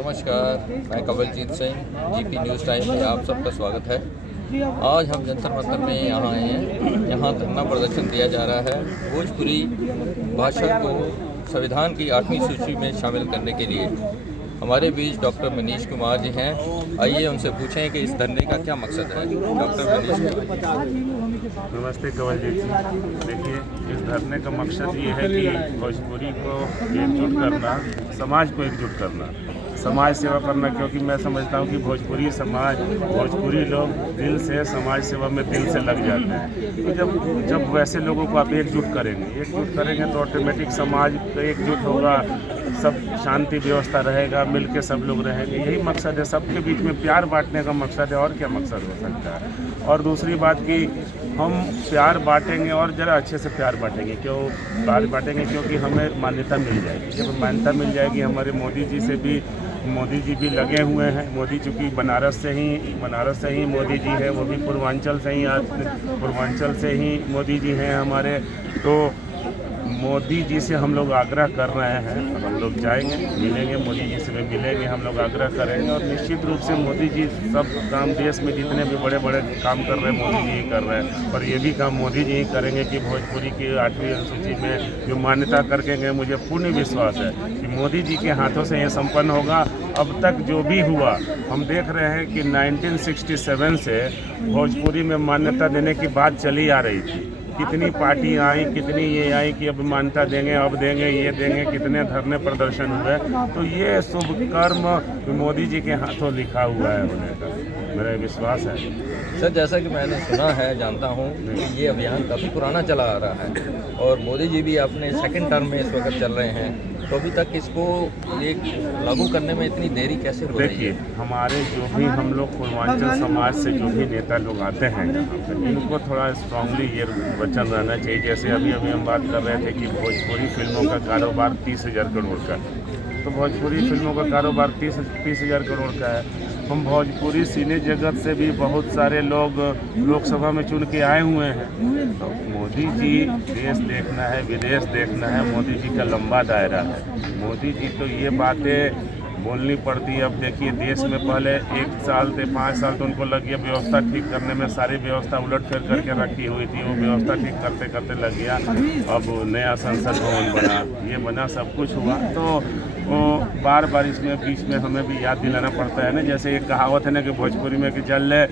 नमस्कार, मैं Kawaljeet Singh, GP news time में आप सबका स्वागत है। आज हम जंतर मंतर में यहाँ आए हैं। यहाँ धरना प्रदर्शन दिया जा रहा है भोजपुरी भाषा को संविधान की 8वीं सूची में शामिल करने के लिए। हमारे बीच डॉक्टर मनीष कुमार जी हैं। आइए उनसे पूछें कि इस धरने का क्या मकसद है। डॉक्टर मनीष कुमार। नमस्ते कवलजीत जी। देखिए, इस धरने का मकसद ये है कि भोजपुरी को एकजुट करना, समाज को एकजुट करना, समाज सेवा करना, क्योंकि मैं समझता हूँ कि भोजपुरी समाज, भोजपुरी लोग दिल से समाज सेवा में दिल से लग जाते हैं। तो जब वैसे लोगों को आप एकजुट करेंगे तो ऑटोमेटिक समाज एकजुट होगा, सब शांति व्यवस्था रहेगा, मिलके सब लोग रहेंगे। यही मकसद है, सबके बीच में प्यार बांटने का मकसद है। और क्या मकसद हो सकता है। और दूसरी बात कि हम प्यार बांटेंगे और ज़रा अच्छे से प्यार बांटेंगे, क्योंकि हमें मान्यता मिल जाएगी। जब मान्यता मिल जाएगी, हमारे मोदी जी भी लगे हुए हैं। मोदी चूँकि बनारस से ही मोदी जी है, वो भी पूर्वांचल से ही मोदी जी हैं हमारे। तो मोदी जी से हम लोग आग्रह कर रहे हैं, और हम लोग जाएंगे, मिलेंगे, मोदी जी से मिलेंगे, हम लोग आग्रह करेंगे। और निश्चित रूप से मोदी जी सब काम, देश में जितने भी बड़े बड़े काम कर रहे हैं मोदी जी ही कर रहे हैं, और ये भी काम मोदी जी ही करेंगे कि भोजपुरी की 8वीं अनुसूची में जो मान्यता करके गए, मुझे पूर्ण विश्वास है कि मोदी जी के हाथों से ये संपन्न होगा। अब तक जो भी हुआ, हम देख रहे हैं कि 1967 से भोजपुरी में मान्यता देने की बात चली आ रही थी। कितनी पार्टी आई, कितनी ये आई कि अब मान्यता देंगे, अब देंगे, ये देंगे, कितने धरने प्रदर्शन हुए। तो ये शुभ कर्म मोदी जी के हाथों लिखा हुआ है होने का, मेरा विश्वास है। सर, जैसा कि मैंने सुना है, जानता हूँ कि ये अभियान काफ़ी पुराना चला आ रहा है और मोदी जी भी अपने सेकंड टर्म में इस वक्त चल रहे हैं, तो अभी तक इसको एक लागू करने में इतनी देरी कैसे हो रही है? देखिए, हमारे जो भी हम लोग पूर्वांचल समाज से जो भी नेता लोग आते हैं यहाँ पर, इनको थोड़ा स्ट्रांगली ये वचन रहना चाहिए। जैसे अभी हम बात कर रहे थे कि भोजपुरी फिल्मों का कारोबार 30,000 करोड़ का है। तो भोजपुरी फिल्मों का कारोबार 30,000 करोड़ का है। हम भोजपुरी सिने जगत से भी बहुत सारे लोग लोकसभा में चुन के आए हुए हैं। तो मोदी जी देश देखना है, विदेश देखना है, मोदी जी का लंबा दायरा है। मोदी जी तो ये बातें बोलनी पड़ती है। अब देखिए, देश में पहले 1 साल से 5 साल तो उनको लग गया व्यवस्था ठीक करने में, सारी व्यवस्था उलट फेर करके रखी हुई थी, वो व्यवस्था ठीक करते करते लग गया। अब नया संसद भवन बना, ये बना, सब कुछ हुआ। तो वो बार बार इसमें बीच में हमें भी याद दिलाना पड़ता है ना। जैसे एक कहावत है ना कि भोजपुरी में कि जल ले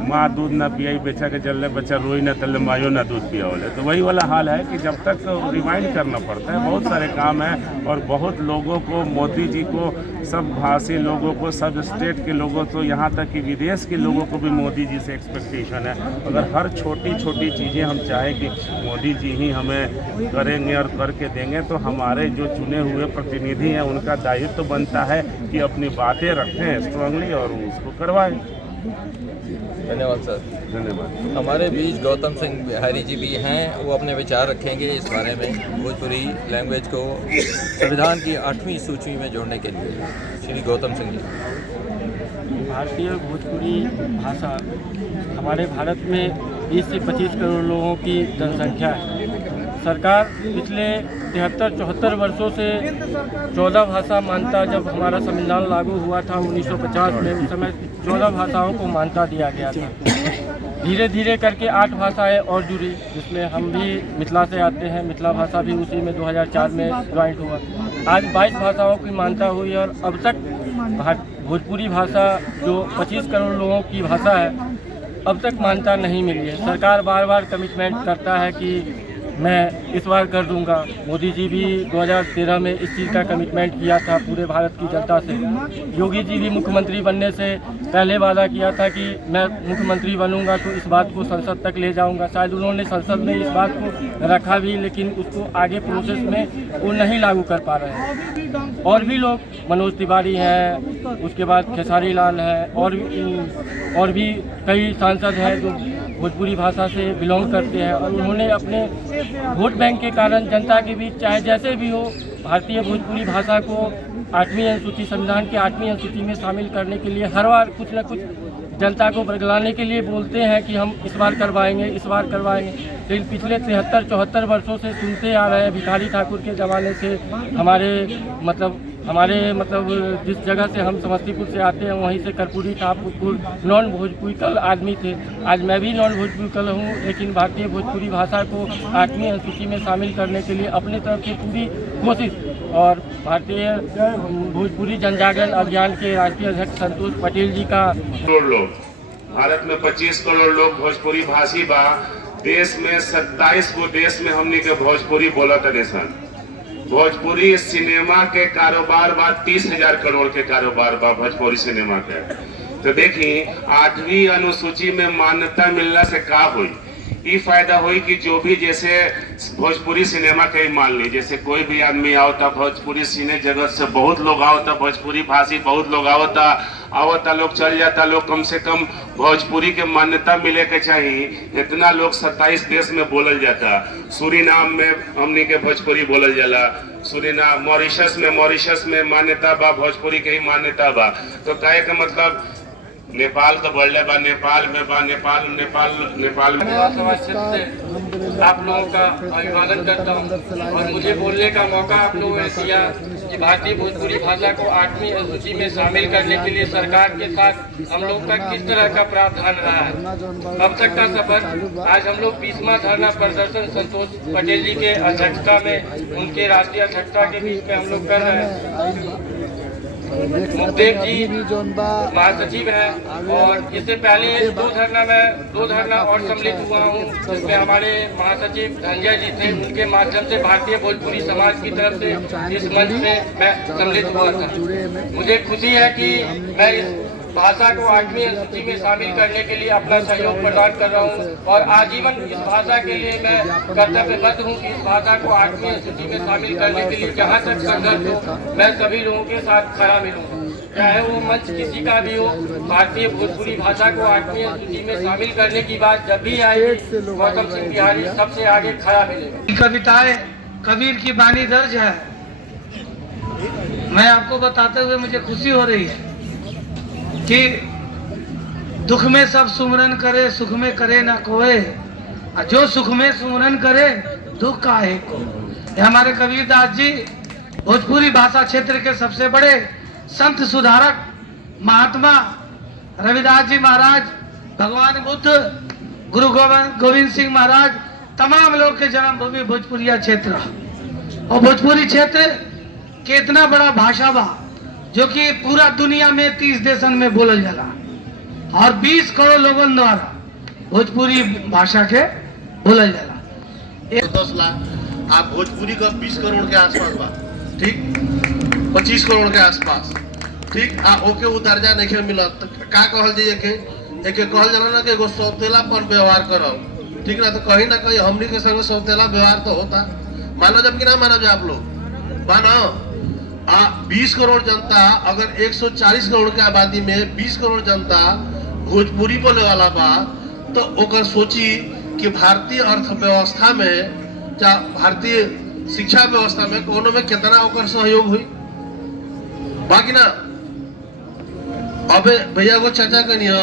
माँ दूध ना पियाई, बेचा के जल ले बच्चा रोई ना तल्ले मायो ना दूध पियाओले। तो वही वाला हाल है कि जब तक रिमाइंड करना पड़ता है। बहुत सारे काम हैं और बहुत लोगों को, मोदी जी को, सब भाषी लोगों को, सब स्टेट के लोगों को, यहाँ तक कि विदेश के लोगों को भी मोदी जी से एक्सपेक्टेशन है। अगर हर छोटी छोटी चीज़ें हम चाहें कि मोदी जी ही हमें करेंगे और करके देंगे, तो हमारे जो चुने हुए प्रतिनिधि हैं उनका दायित्व तो बनता है कि अपनी बातें रखें स्ट्रांगली और उसको करवाएं। धन्यवाद सर। धन्यवाद। हमारे बीच गौतम सिंह बिहारी जी भी हैं, वो अपने विचार रखेंगे इस बारे में, भोजपुरी लैंग्वेज को संविधान की 8वीं सूची में जोड़ने के लिए। श्री गौतम सिंह जी। भारतीय भोजपुरी भाषा हमारे भारत में 20 से 25 करोड़ लोगों की जनसंख्या है। सरकार पिछले 73-74 वर्षों से 14 भाषा मान्यता, जब हमारा संविधान लागू हुआ था 1950 में, उस समय 14 भाषाओं को मान्यता दिया गया था। धीरे धीरे करके 8 भाषाएं और जुड़ी, जिसमें हम भी मिथिला से आते हैं। मिथिला भाषा भी उसी में 2004 में ज्वाइंट हुआ। आज 22 भाषाओं की मान्यता हुई और अब तक भोजपुरी भाषा जो 25 करोड़ लोगों की भाषा है, अब तक मान्यता नहीं मिली है। सरकार बार बार कमिटमेंट करता है कि मैं इस बार कर दूंगा। मोदी जी भी 2013 में इस चीज़ का कमिटमेंट किया था पूरे भारत की जनता से। योगी जी भी मुख्यमंत्री बनने से पहले वादा किया था कि मैं मुख्यमंत्री बनूंगा तो इस बात को संसद तक ले जाऊंगा। शायद उन्होंने संसद में इस बात को रखा भी, लेकिन उसको आगे प्रोसेस में वो नहीं लागू कर पा रहे हैं। और भी लोग, मनोज तिवारी हैं, उसके बाद खेसारी लाल है, और भी कई सांसद हैं जो भोजपुरी भाषा से बिलोंग करते हैं, और उन्होंने अपने वोट बैंक के कारण जनता के बीच, चाहे जैसे भी हो, भारतीय भोजपुरी भाषा को 8वीं अनुसूची, संविधान की 8वीं अनुसूची में शामिल करने के लिए हर बार कुछ न कुछ जनता को बरगलाने के लिए बोलते हैं कि हम इस बार करवाएंगे, इस बार करवाएंगे। लेकिन पिछले 73-74 वर्षों से सुनते आ रहे हैं, भिखारी ठाकुर के ज़माने से हमारे हमारे मतलब जिस जगह से हम समस्तीपुर से आते हैं वहीं से कर्पूरी ठाकुर नॉन भोजपुरिकल आदमी थे। आज मैं भी नॉन भोजपुरिकल हूँ, लेकिन भारतीय भोजपुरी भाषा को 8वीं अनुसूची में शामिल करने के लिए अपने तरफ से पूरी कोशिश और भारतीय भोजपुरी जनजागरण अभियान के राष्ट्रीय अध्यक्ष संतोष पटेल जी का भारत में 25 करोड़ लोग भोजपुरी भाषी बा। देश में 27 गो देश में हमने के भोजपुरी बोलत सन। भोजपुरी सिनेमा के कारोबार बा 30,000 करोड़ के कारोबार बा भोजपुरी सिनेमा के। तो देखी 8वीं अनुसूची में मान्यता मिलने से का हुई, ये फायदा हुई कि जो भी जैसे भोजपुरी सिनेमा के ही मान ली, जैसे कोई भी आदमी आवता भोजपुरी सिने जगत से बहुत लोग आवता, भोजपुरी भाषी बहुत लोग आवता लोग चल जाता लोग, कम से कम भोजपुरी के मान्यता मिले के चाहिए। इतना लोग 27 देश में बोलल जाता। सूरीनाम में हमनी के भोजपुरी बोलल जाला, सूरीनाम मॉरिशस में मान्यता बा, भोजपुरी के ही मान्यता बा। तो कहे का मतलब नेपाल तो बढ़ले बा, नेपाल में समाज क्षेत्र से आप लोगों का अभिवादन करता हूँ और मुझे बोलने का मौका आप लोगों ने दिया कि भारतीय भोजपुरी भाषा को 8वीं अनुसूची में शामिल करने के लिए सरकार के साथ हम लोग का किस तरह का प्रावधान रहा है। अब तक का सफर आज हम लोग 20वां धरना प्रदर्शन संतोष पटेल जी के अध्यक्षता में, उनके राष्ट्रीय अध्यक्षता के बीच में हम लोग कर रहे हैं। मुखदेव जी महासचिव है और इससे पहले दो धरना और सम्मिलित हुआ हूँ, जिसमें हमारे महासचिव धनंजय जी थे। उनके माध्यम से भारतीय भोजपुरी समाज की तरफ से इस मंच में मैं सम्मिलित हुआ था। मुझे खुशी है कि मैं इस भाषा को 8वीं अनुसूची में शामिल करने के लिए अपना सहयोग प्रदान कर रहा हूँ और आजीवन इस भाषा के लिए मैं कर्तव्यबद्ध हूँ कि इस भाषा को 8वीं अनुसूची में शामिल करने के लिए जहाँ तक संघर्ष हो मैं सभी लोगों के साथ खड़ा मिलूँ, चाहे वो मंच किसी का भी हो। भारतीय भोजपुरी भाषा को 8वीं अनुसूची में शामिल करने की बात जब भी आएगी, गौतम सिंह बिहारी सबसे आगे खड़ा मिलेगा। कविताएं कबीर की बानी दर्ज है। मैं आपको बताते हुए मुझे खुशी हो रही है कि दुख में सब सुमरन करे, सुख में करे ना कोई, जो सुख में सुमरन करे दुख का है को। हमारे कबीर दास जी भोजपुरी भाषा क्षेत्र के सबसे बड़े संत सुधारक महात्मा रविदास जी महाराज, भगवान बुद्ध, गुरु गोविंद सिंह महाराज, तमाम लोग के जन्मभूमि भोजपुरिया क्षेत्र और भोजपुरी क्षेत्र के इतना बड़ा भाषा बा जो कि पूरा दुनिया में 30 देशन में बोलल जाला और 20 करोड़ लोगों द्वारा भोजपुरी भाषा के बोलल जाला। 10 लाख आप भोजपुरी का 20 करोड़ के आसपास बा, ठीक 25 करोड़ के आसपास, ठीक ओके वो दर्जा नहीं मिलत। का कहल जाइए के कहल जाला ना कि एगो सौतेला पर व्यवहार करो, ठीक ना। तो कहीं ना कहीं हमनी के संग सौतेला व्यवहार तो होता, मानो जब कि ना मानो आप लोग मानो 20 करोड़ जनता, अगर 140 करोड़ के आबादी में 20 करोड़ जनता भोजपुरी बोले वाला बा, तो ओकर सोची कि भारतीय अर्थव्यवस्था में या भारतीय शिक्षा व्यवस्था में कोनो में कितना ओकर सहयोग हुई बाकी ना। अब भैया को चर्चा करनी हो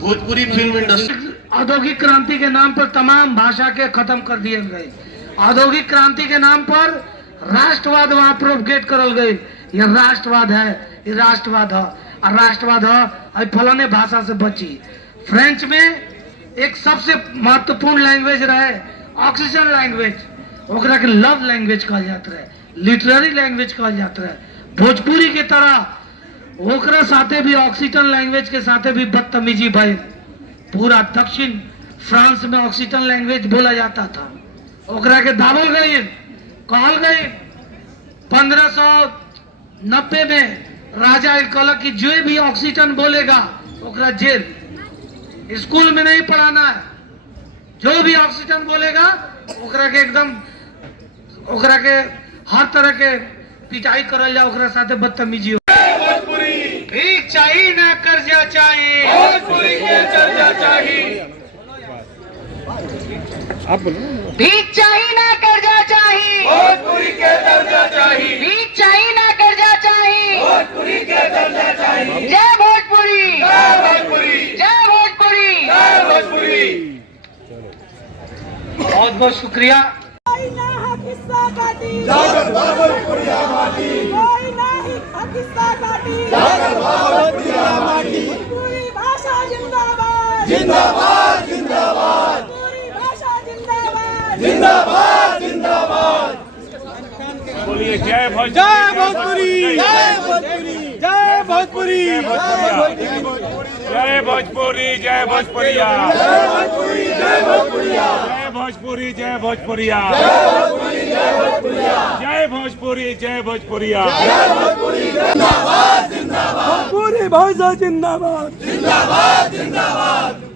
भोजपुरी फिल्म इंडस्ट्री। औद्योगिक क्रांति के नाम पर तमाम भाषा के खत्म कर दिए गए। औद्योगिक क्रांति के नाम पर राष्ट्रवाद वहां प्रोपगेट करल गई। ये राष्ट्रवाद है, ये राष्ट्रवाद है और राष्ट्रवाद है फलाने भाषा से बची। फ्रेंच में एक सबसे महत्वपूर्ण लैंग्वेज रहे ऑक्सीजन लैंग्वेज, ओकरा के लव लैंग्वेज कहल जाता है, लिटरेरी लैंग्वेज कहल जाता है। भोजपुरी के तरह ओकरा साथे भी ऑक्सीजन लैंग्वेज के साथे भी बदतमीजी भई। पूरा दक्षिण फ्रांस में ऑक्सीजन लैंग्वेज बोला जाता था, ओकरा के दाबल गई, कहल गई। 1590 में राजा कहल कि जो भी ऑक्सीजन बोलेगा ओकरा जेल, स्कूल में नहीं पढ़ाना है। जो भी ऑक्सीजन बोलेगा ओकरा के एकदम ओकरा के हर तरह के पिटाई करल जाए, ओकरा साथे बदतमीजी हो। भीख चाहिए ना कर्जा चाहिए, भोजपुरी के चर्चा चाहिए। आप बोलो। भीख चाहिए ना कर्जा चाहिए, भोजपुरी के दर्जा चाहिए। भीख चाहिए ना कर्जा चाहिए, भोजपुरी के दर्जा चाहिए। जय भोजपुरी, जय भोजपुरी, जय भोजपुरी, जय भोजपुरी। बहुत बहुत शुक्रिया। कोई ना हक हिस्सा बाटी, भोजपुरी आबादी। कोई माटी भोजपुरी भाषा जिंदाबाद जिंदाबाद जिंदाबाद भोजपुरी भाषा जिंदाबाद जिंदाबाद जिंदाबाद बोलिए जय भोजपुरी जय भोजपुरी जय भोजपुरी जय भोजपुरी जय भोजपुरी जय भोजपुरिया जय भोजपुरी जय भोजपुरिया जय भोजपुरी जय भोजपुरिया जय भोजपुरी जय भोजपुरिया जय भोजपुरी जय भोजपुरिया जिंदाबाद जिंदाबाद भोजपुरी भाषा जिंदाबाद जिंदाबाद जिंदाबाद